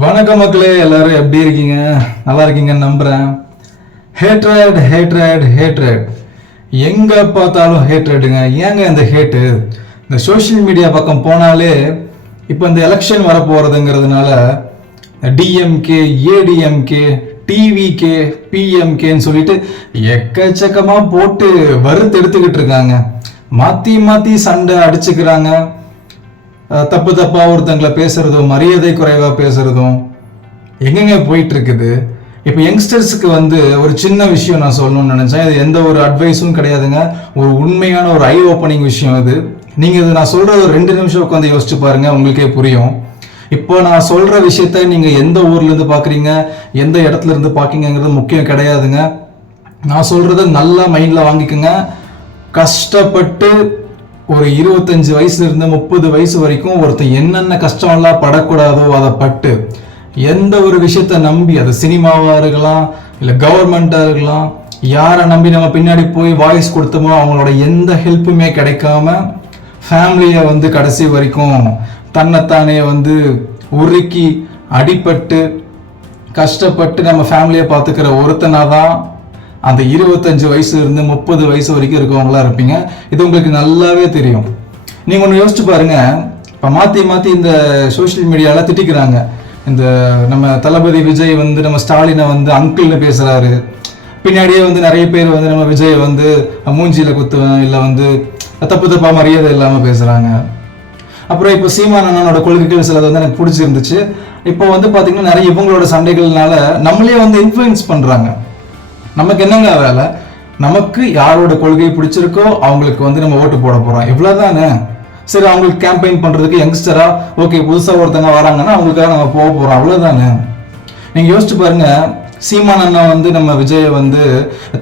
வணக்கம் மக்களே, எல்லாரும் எப்படி இருக்கீங்க? நல்லா இருக்கீங்கன்னு நம்புறேன். ஹேட்ரட் ஹேட்ரட் ஹேட்ரட், எங்க பார்த்தாலும் ஹேட்ரடுங்க. ஏங்க இந்த ஹேட்டு? இந்த சோஷியல் மீடியா பக்கம் போனாலே இப்போ இந்த எலெக்ஷன் வரப்போறதுங்கிறதுனால டிஎம்கே, ஏடிஎம்கே, டிவிகே, பிஎம்கேன்னு சொல்லிட்டு எக்கச்சக்கமா போட்டு வறுத்து எடுத்துக்கிட்டு இருக்காங்க. மாத்தி மாத்தி சண்டை அடிச்சுக்கிறாங்க. தப்பு தப்பா ஒருத்தங்களை பேசுறதும், மரியாதை குறைவா பேசுறதும் எங்கெங்க போயிட்டு இருக்குது. இப்போ யங்ஸ்டர்ஸுக்கு ஒரு சின்ன விஷயம் நான் சொல்லணும்னு நினைச்சேன். இது எந்த ஒரு அட்வைஸும் கிடையாதுங்க, ஒரு உண்மையான ஒரு ஐ ஓப்பனிங் விஷயம் இது. நீங்க இது நான் சொல்றது ஒரு 2 நிமிஷம் உட்காந்து யோசிச்சு பாருங்க, உங்களுக்கே புரியும். இப்போ நான் சொல்ற விஷயத்த நீங்க எந்த ஊர்ல இருந்து பாக்குறீங்க, எந்த இடத்துல இருந்து பாக்கீங்கிறது முக்கியம் கிடையாதுங்க. நான் சொல்றத நல்லா மைண்ட்ல வாங்கிக்கோங்க. கஷ்டப்பட்டு ஒரு 25 வயசுல இருந்து 30 வயசு வரைக்கும் ஒருத்தன் என்னென்ன கஷ்டம்லாம் படக்கூடாதோ அதை பட்டு, எந்த ஒரு விஷயத்த நம்பி, அது சினிமாவா இருக்கலாம், இல்லை கவர்மெண்டா இருக்கலாம், யாரை நம்பி நம்ம பின்னாடி போய் வாய்ஸ் கொடுத்தோமோ அவங்களோட எந்த ஹெல்ப்புமே கிடைக்காம ஃபேமிலியை கடைசி வரைக்கும் தன்னைத்தானே உருக்கி அடிபட்டு கஷ்டப்பட்டு நம்ம ஃபேமிலியை பார்த்துக்கிற ஒருத்தனாதான் அந்த 25 வயசுல இருந்து 30 வயசு வரைக்கும் இருக்கவங்களா இருப்பீங்க. இது உங்களுக்கு நல்லாவே தெரியும். நீங்க ஒன்று யோசிச்சு பாருங்க. இப்போ மாத்தி மாத்தி இந்த சோஷியல் மீடியால திட்டிக்கிறாங்க. இந்த நம்ம தளபதி விஜய் நம்ம ஸ்டாலினை அங்கிள்னு பேசுறாரு. பின்னாடியே நிறைய பேர் நம்ம விஜய் மூஞ்சியில குத்துவேன், இல்லை தப்பு தப்பா மரியாதை இல்லாம பேசுறாங்க. அப்புறம் இப்போ சீமான் அண்ணனோட கொள்கைகள் சிலது எனக்கு பிடிச்சிருந்துச்சு. இப்போ பாத்தீங்கன்னா நிறைய இவங்களோட சண்டைகள்னால நம்மளே இன்ஃப்ளூயன்ஸ் பண்றாங்க. நமக்கு என்னங்க வேலை? நமக்கு யாரோட கொள்கை பிடிச்சிருக்கோ அவங்களுக்கு நம்ம ஓட்டு போட போறோம், இவ்வளவுதானே. சரி, அவங்களுக்கு கேம்பெயின் பண்றதுக்கு யங்ஸ்டரா ஓகே புதுசா ஒருத்தங்க வராங்கன்னா அவங்களுக்காக நம்ம போக போறோம், அவ்வளவுதானே. நீங்க யோசிச்சு பாருங்க. சீமான் அண்ணா நம்ம விஜய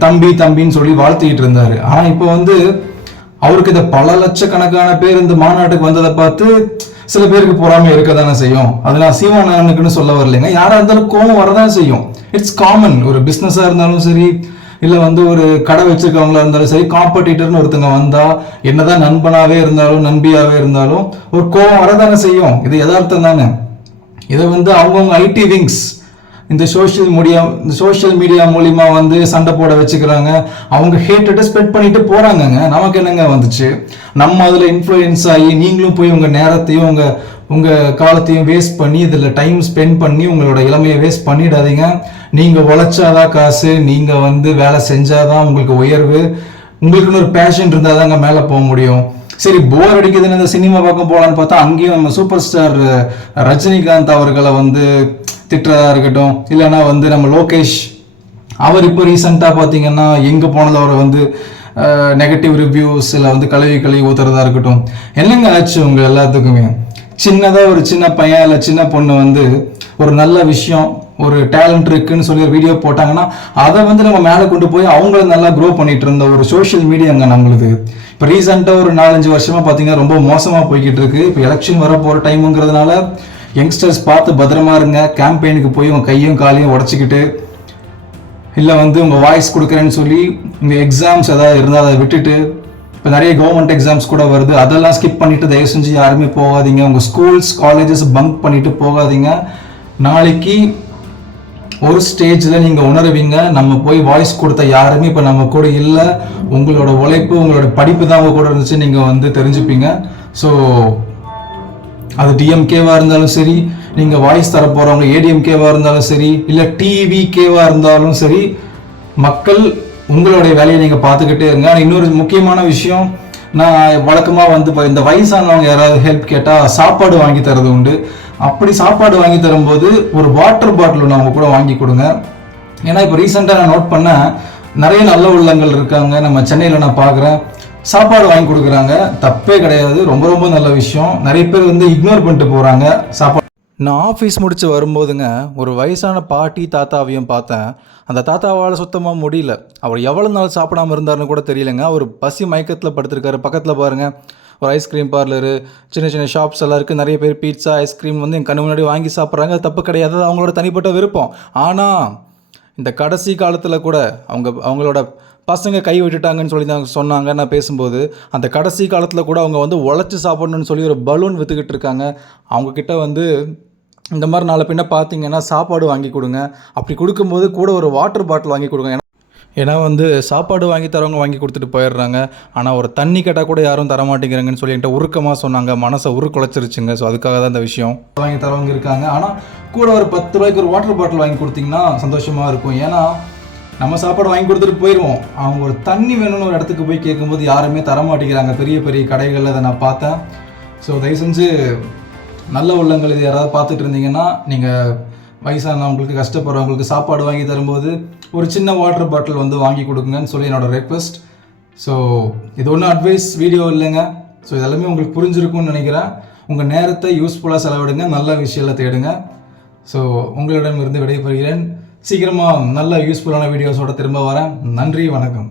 தம்பி தம்பின்னு சொல்லி வாழ்த்திட்டு இருந்தாரு. ஆனா இப்போ அவருக்கு இந்த பல லட்சக்கணக்கான பேர் இந்த மாநாட்டுக்கு வந்ததை பார்த்து சில பேருக்கு பொறாமை இருக்க தானே செய்யும். அதெல்லாம் சீமான் அண்ணனுக்குன்னு சொல்ல வரலைங்க. யாரா இருந்தாலும் கோபம் வரதான் செய்யும். It's common. ஒரு பிஸ்னஸா இருந்தாலும் சரி, இல்லை ஒரு கடை வச்சிருக்கவங்களா இருந்தாலும் சரி, காம்படிட்டர்னு ஒருத்தங்க வந்தா என்னதான் நண்பனாவே இருந்தாலும் நண்பியாவே இருந்தாலும் ஒரு கோபம் வரதானே செய்யும். இது யதார்த்தம் தானே. இதை அவங்கவுங்க ஐடி விங்ஸ் இந்த சோஷியல் மீடியா மூலியமா சண்டை போட வச்சுக்கிறாங்க. அவங்க ஹேட்டை ஸ்ப்ரெட் பண்ணிட்டு போறாங்கங்க. நமக்கு என்னங்க வந்துச்சு? நம்ம அதுல இன்ஃப்ளூயன்ஸ் ஆகி நீங்களும் போய் உங்க நேரத்தையும் உங்க காலத்தையும் வேஸ்ட் பண்ணி இதுல டைம் ஸ்பெண்ட் பண்ணி உங்களோட இளமையை வேஸ்ட் பண்ணிடாதீங்க. நீங்க உழைச்சாதான் காசு, நீங்க வேலை செஞ்சாதான் உங்களுக்கு உயர்வு. உங்களுக்குன்னு ஒரு பேஷன் இருந்தாதாங்க மேல போக முடியும். சரி, போர் அடிக்குதுன்னு இந்த சினிமா பக்கம் போலான்னு பார்த்தா அங்கேயும் நம்ம சூப்பர் ஸ்டார் ரஜினிகாந்த் அவர்களை திட்டுறதா இருக்கட்டும், இல்லைன்னா நம்ம லோகேஷ் அவர் இப்போ ரீசெண்டாக பார்த்தீங்கன்னா எங்கே போனது அவர் நெகட்டிவ் ரிவ்யூஸ் இல்லை கழுவி ஊத்துறதா இருக்கட்டும். என்னங்க ஆச்சு உங்க எல்லாத்துக்குமே? சின்னதாக ஒரு சின்ன பையன் இல்லை சின்ன பொண்ணு ஒரு நல்ல விஷயம், ஒரு டேலண்ட் இருக்குன்னு சொல்லி ஒரு வீடியோ போட்டாங்கன்னா அதை நம்ம மேலே கொண்டு போய் அவங்கள நல்லா க்ரோ பண்ணிட்டு இருந்த ஒரு சோஷியல் மீடியாங்க நம்மளுக்கு. இப்போ ரீசெண்டாக ஒரு 4-5 வருஷமா பார்த்தீங்கன்னா ரொம்ப மோசமாக போய்கிட்டு இருக்கு. இப்போ எலெக்ஷன் வர போகிற டைமுங்கிறதுனால யங்ஸ்டர்ஸ் பார்த்து பத்திரமா இருங்க. கேம்பெயினுக்கு போய் உங்க கையும் காலையும் உடச்சிக்கிட்டு, இல்லை உங்க வாய்ஸ் கொடுக்குறேன்னு சொல்லி இந்த எக்ஸாம்ஸ் ஏதாவது இருந்தால் அதை விட்டுட்டு, இப்போ நிறைய கவர்மெண்ட் எக்ஸாம்ஸ் கூட வருது, அதெல்லாம் ஸ்கிப் பண்ணிட்டு தயவு செஞ்சு யாருமே போகாதீங்க. உங்க ஸ்கூல்ஸ் காலேஜஸ் பங்க் பண்ணிட்டு போகாதீங்க. நாளைக்கு ஒரு ஸ்டேஜில் நீங்கள் உணர்வீங்க, நம்ம போய் வாய்ஸ் கொடுத்த யாருமே இப்போ நம்ம கூட இல்லை, உங்களோட உழைப்பு உங்களோட படிப்பு தான் அவங்க கூட இருந்துச்சு நீங்கள் தெரிஞ்சுப்பீங்க. ஸோ அது டிஎம்கேவா இருந்தாலும் சரி, நீங்க வாய்ஸ் தர போறவங்க ஏடிஎம்கேவா இருந்தாலும் சரி, இல்ல டிவிகேவா இருந்தாலும் சரி, மக்கள் உங்களுடைய வேலையை நீங்க பார்த்துக்கிட்டே இருங்க. இன்னொரு முக்கியமான விஷயம், நான் வழக்கமா இந்த வயசானவங்க யாராவது ஹெல்ப் கேட்டா சாப்பாடு வாங்கி தரது உண்டு. அப்படி சாப்பாடு வாங்கி தரும்போது ஒரு வாட்டர் பாட்டில் அவங்க கூட வாங்கி கொடுங்க. ஏன்னா இப்போ ரீசெண்டாக நான் நோட் பண்ண நிறைய நல்ல உள்ளங்கள் இருக்காங்க நம்ம சென்னையில். நான் பார்க்குறேன், சாப்பாடு வாங்கி கொடுக்குறாங்க, தப்பே கிடையாது, ரொம்ப ரொம்ப நல்ல விஷயம். நிறைய பேர் இக்னோர் பண்ணிட்டு போகிறாங்க சாப்பாடு. நான் ஆஃபீஸ் முடித்து வரும்போதுங்க ஒரு வயசான பாட்டி தாத்தாவையும் பார்த்தேன். அந்த தாத்தாவால் சுத்தமாக முடியல. அவர் எவ்வளோ நாள் சாப்பிடாமல் இருந்தாருன்னு கூட தெரியலங்க. அவர் பசி மயக்கத்தில் படுத்திருக்காரு. பக்கத்தில் பாருங்கள் ஒரு ஐஸ்கிரீம் பார்லரு, சின்ன சின்ன ஷாப்ஸ் எல்லாம் இருக்குது. நிறைய பேர் பீட்சா ஐஸ்கிரீம் என் கண்ணு முன்னாடி வாங்கி சாப்பிட்றாங்க. அது தப்பு கிடையாது, அவங்களோட தனிப்பட்ட விருப்பம். ஆனால் இந்த கடைசி காலத்தில் கூட அவங்களோட பசங்க கை விட்டுட்டாங்கன்னு சொல்லி தான் சொன்னாங்க. நான் பேசும்போது அந்த கடைசி காலத்தில் கூட அவங்க உழைச்சி சாப்பிடணும்னு சொல்லி ஒரு பலூன் விற்றுக்கிட்டு இருக்காங்க. அவங்கக்கிட்ட இந்த மாதிரி நாளை பின்ன பார்த்தீங்கன்னா சாப்பாடு வாங்கி கொடுங்க. அப்படி கொடுக்கும்போது கூட ஒரு வாட்டர் பாட்டில் வாங்கி கொடுங்க. ஏன்னா வந்து சாப்பாடு வாங்கி தரவங்க வாங்கி கொடுத்துட்டு போயிடுறாங்க. ஆனால் ஒரு தண்ணி கேட்டால் கூட யாரும் தரமாட்டேங்கிறாங்கன்னு சொல்லி என்கிட்ட உருக்கமாக சொன்னாங்க. மனசை உருக்குலைச்சிருச்சுங்க. ஸோ அதுக்காக தான் இந்த விஷயம். வாங்கி தரவங்க இருக்காங்க. ஆனால் கூட ஒரு 10 ரூபாய்க்கு ஒரு வாட்டர் பாட்டில் வாங்கி கொடுத்தீங்கன்னா சந்தோஷமாக இருக்கும். ஏன்னா நம்ம சாப்பாடு வாங்கி கொடுத்துட்டு போயிடுவோம். அவங்க ஒரு தண்ணி வேணும்னு ஒரு இடத்துக்கு போய் கேட்கும்போது யாருமே தரமாட்டேங்கிறாங்க. பெரிய பெரிய கடைகளில் அதை நான் பார்த்தேன். ஸோ தயவு செஞ்சு நல்ல உள்ளங்கள் இது யாராவது பார்த்துட்டு இருந்தீங்கன்னா, நீங்கள் வயசானவங்களுக்கு கஷ்டப்படுறவங்களுக்கு சாப்பாடு வாங்கி தரும்போது ஒரு சின்ன வாட்டர் பாட்டில் வந்து வாங்கி கொடுங்கன்னு சொல்லி என்னோடய ரெக்வெஸ்ட். ஸோ இது ஒன்றும் அட்வைஸ் வீடியோ இல்லைங்க. ஸோ இதெல்லாமே உங்களுக்கு புரிஞ்சிருக்கும்னு நினைக்கிறேன். உங்கள் நேரத்தை யூஸ்ஃபுல்லாக செலவிடுங்க, நல்ல விஷயத்தை தேடுங்க. ஸோ உங்களிடமிருந்து விடைபெறுகிறேன். சீக்கிரமாக நல்ல யூஸ்ஃபுல்லான வீடியோஸோட திரும்ப வரேன். நன்றி, வணக்கம்.